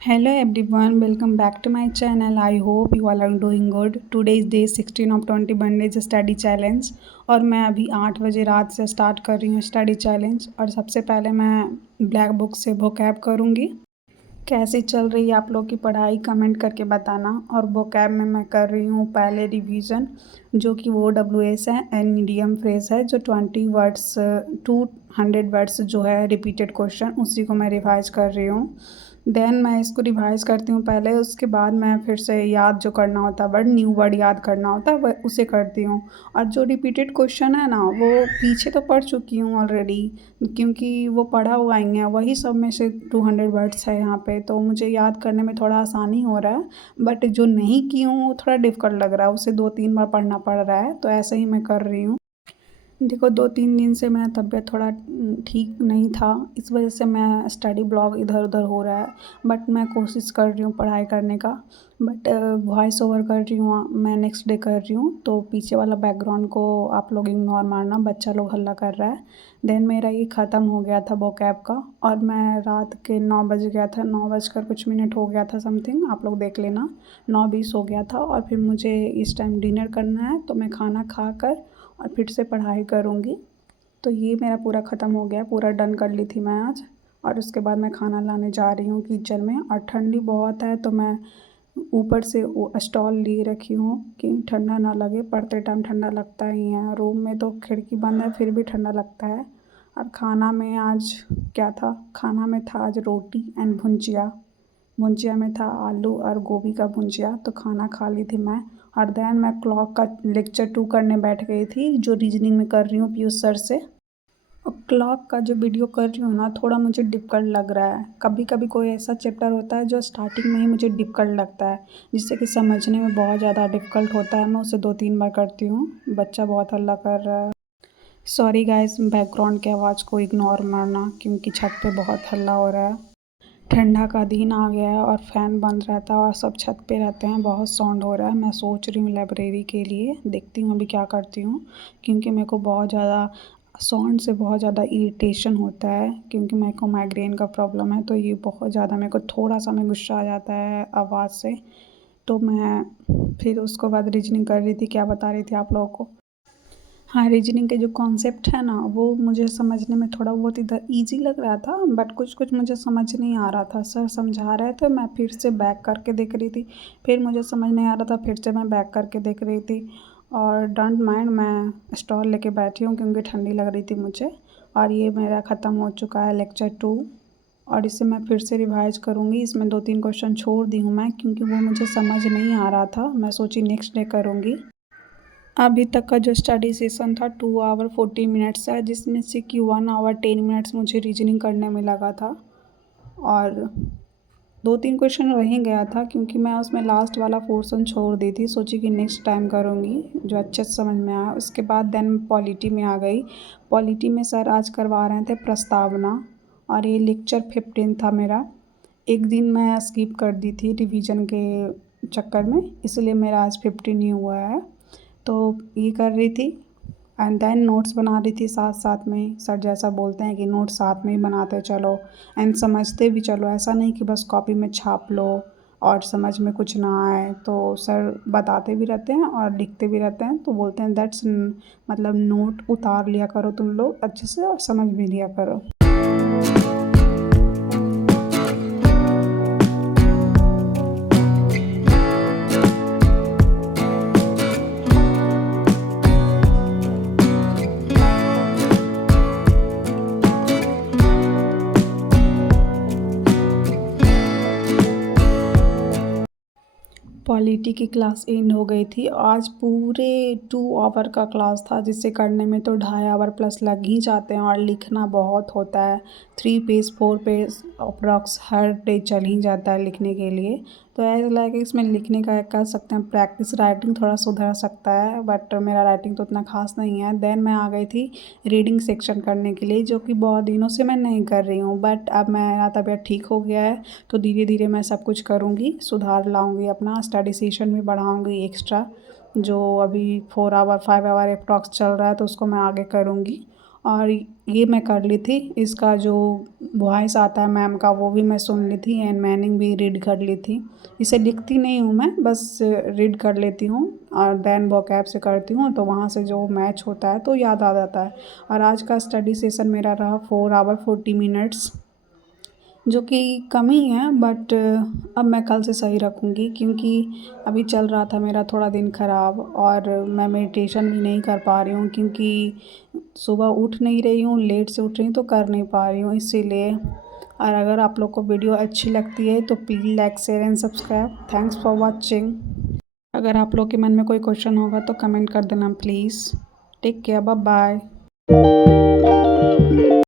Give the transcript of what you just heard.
Hello everyone, welcome back to my channel. I hope you all are doing good. Today is day 16 of 21 days study challenge और मैं अभी 8 बजे रात से start कर रही हूँ स्टडी चैलेंज। और सबसे पहले मैं ब्लैक बुक से वोकैब करूँगी। कैसी चल रही है आप लोग की पढ़ाई कमेंट करके बताना। और वोकैब में मैं कर रही हूँ पहले रिवीजन, जो कि वो OWS है एंड मीडियम फ्रेज है, जो 20 वर्ड्स 200 वर्ड्स जो है रिपीटेड क्वेश्चन, उसी को मैं रिवाइज कर रही हूँ। देन मैं इसको रिवाइज करती हूँ पहले, उसके बाद मैं फिर से याद जो करना होता है वर्ड, न्यू वर्ड याद करना होता है, वह उसे करती हूँ। और जो रिपीटेड क्वेश्चन है ना, वो पीछे तो पढ़ चुकी हूँ ऑलरेडी, क्योंकि वो पढ़ा हुआ ही है, वही सब में से 200 वर्ड्स है यहाँ पे, तो मुझे याद करने में थोड़ा आसानी हो रहा है। बट जो नहीं की हूँ वो थोड़ा डिफ़िकल्ट लग रहा है, उसे 2-3 बार पढ़ना पड़ रहा है, तो ऐसे ही मैं कर रही हूँ। देखो 2-3 दिन से मेरा तबीयत थोड़ा ठीक नहीं था, इस वजह से मैं स्टडी ब्लॉग इधर उधर हो रहा है। बट मैं कोशिश कर रही हूँ पढ़ाई करने का। बट वॉइस ओवर कर रही हूँ मैं, नेक्स्ट डे कर रही हूँ, तो पीछे वाला बैकग्राउंड को आप लोग इग्नोर मारना, बच्चा लोग हल्ला कर रहा है। देन मेरा ये ख़त्म हो गया था वोकैब का, और मैं रात के 9 बज गया था, 9 बजकर कुछ मिनट हो गया था समथिंग, आप लोग देख लेना, 9:20 हो गया था। और फिर मुझे इस टाइम डिनर करना है, तो मैं खाना खाकर और फिर से पढ़ाई करूँगी। तो ये मेरा पूरा ख़त्म हो गया, पूरा डन कर ली थी मैं आज। और उसके बाद मैं खाना लाने जा रही हूँ किचन में, और ठंडी बहुत है तो मैं ऊपर से वो स्टॉल लिए रखी हूँ कि ठंडा ना लगे, पढ़ते टाइम ठंडा लगता ही है, रूम में तो खिड़की बंद है फिर भी ठंडा लगता है। और खाना में आज क्या था, खाना में था आज रोटी एंड भुंजिया। भुंजिया में था आलू और गोभी का भुंजिया, तो खाना खा ली थी मैं। और देन मैं क्लॉक का लेक्चर 2 करने बैठ गई थी, जो रीजनिंग में कर रही हूँ पीयूष सर से। अब क्लॉक का जो वीडियो कर रही हूँ ना, थोड़ा मुझे डिफ़िकल्ट लग रहा है। कभी कभी कोई ऐसा चैप्टर होता है जो स्टार्टिंग में ही मुझे डिफ़िकल्ट लगता है, जिससे कि समझने में बहुत ज़्यादा डिफ़िकल्ट होता है, मैं उसे 2-3 बार करती हूँ। बच्चा बहुत हल्ला कर रहा है, सॉरी गाइस, बैकग्राउंड की आवाज़ को इग्नोर मारना, क्योंकि छत पे बहुत हल्ला हो रहा है। ठंडा का दिन आ गया है और फ़ैन बंद रहता है और सब छत पे रहते हैं, बहुत साउंड हो रहा है। मैं सोच रही हूँ लाइब्रेरी के लिए, देखती हूँ अभी क्या करती हूँ, क्योंकि मेरे को बहुत ज़्यादा साउंड से बहुत ज़्यादा इरिटेशन होता है, क्योंकि मेरे को माइग्रेन का प्रॉब्लम है, तो ये बहुत ज़्यादा मेरे को थोड़ा सा में गुस्सा आ जाता है आवाज़ से। तो मैं फिर उसको बाद रीजनिंग कर रही थी, क्या बता रही थी आप लोगों को। हाँ, रीजनिंग के जो कॉन्सेप्ट है ना, वो मुझे समझने में थोड़ा बहुत इधर ईज़ी लग रहा था, बट कुछ-कुछ मुझे समझ नहीं आ रहा था। सर समझा रहे थे, मैं फिर से बैक करके देख रही थी, फिर मुझे समझ नहीं आ रहा था, फिर से मैं बैक करके देख रही थी। और डोंट माइंड, मैं स्टॉल लेके बैठी हूँ क्योंकि ठंडी लग रही थी मुझे। और ये मेरा ख़त्म हो चुका है लेक्चर 2, और इसे मैं फिर से रिवाइज़ करूँगी। इसमें 2-3 क्वेश्चन छोड़ दी हूँ मैं, क्योंकि वो मुझे समझ नहीं आ रहा था, मैं सोची नेक्स्ट डे करूँगी। अभी तक का जो स्टडी सेशन था 2 आवर 40 मिनट्स है, जिसमें से कि 1 आवर 10 मिनट्स मुझे रीजनिंग करने में लगा था। और 2-3 क्वेश्चन रह ही गया था, क्योंकि मैं उसमें लास्ट वाला पोर्शन छोड़ दी थी, सोची कि नेक्स्ट टाइम करूँगी जो अच्छे से समझ में आया। उसके बाद देन पॉलिटी में आ गई। पॉलिटी में सर आज करवा रहे थे प्रस्तावना, और ये लेक्चर 15 था मेरा। एक दिन मैं स्किप कर दी थी रिवीजन के चक्कर में, इसलिए मेरा आज 15 ही हुआ है। तो ये कर रही थी, एंड देन नोट्स बना रही थी साथ साथ में। सर जैसा बोलते हैं कि नोट्स साथ में ही बनाते चलो एंड समझते भी चलो, ऐसा नहीं कि बस कॉपी में छाप लो और समझ में कुछ ना आए। तो सर बताते भी रहते हैं और लिखते भी रहते हैं, तो बोलते हैं दैट्स मतलब नोट उतार लिया करो तुम लोग अच्छे से, और समझ भी लिया करो। पॉलिटी की क्लास एंड हो गई थी। आज पूरे 2 आवर का क्लास था, जिसे करने में तो 2.5 आवर प्लस लग ही जाते हैं, और लिखना बहुत होता है। 3 पेज 4 पेज अप्रॉक्स हर डे चल ही जाता है लिखने के लिए। तो ऐसा लगा कि इसमें लिखने का कह सकते हैं प्रैक्टिस, राइटिंग थोड़ा सुधर सकता है, बट मेरा राइटिंग तो उतना खास नहीं है। देन मैं आ गई थी रीडिंग सेक्शन करने के लिए, जो कि बहुत दिनों से मैं नहीं कर रही हूँ, बट अब मेरा तबीयत ठीक हो गया है, तो धीरे धीरे मैं सब कुछ करूँगी, सुधार लाऊँगी अपना, स्टडी सेशन भी बढ़ाऊँगी एक्स्ट्रा। जो अभी 4 आवर 5 आवर अप्रॉक्स चल रहा है, तो उसको मैं आगे करूँगी। और ये मैं कर ली थी, इसका जो वॉइस आता है मैम का वो भी मैं सुन ली थी एंड मैंने भी रीड कर ली थी। इसे लिखती नहीं हूँ मैं, बस रीड कर लेती हूँ और देन वोकैब से करती हूँ, तो वहाँ से जो मैच होता है तो याद आ जाता है। और आज का स्टडी सेशन मेरा रहा 4 आवर 40 मिनट्स, जो कि कम ही है, बट अब मैं कल से सही रखूँगी क्योंकि अभी चल रहा था मेरा थोड़ा दिन ख़राब और मैं मेडिटेशन भी नहीं कर पा रही हूँ क्योंकि सुबह उठ नहीं रही हूँ, लेट से उठ रही हूँ तो कर नहीं पा रही हूँ इसीलिए। और अगर आप लोग को वीडियो अच्छी लगती है तो please like share and subscribe. Thanks for watching. अगर आप लोग के मन में कोई क्वेश्चन होगा तो कमेंट कर देना please. Take care, bye bye.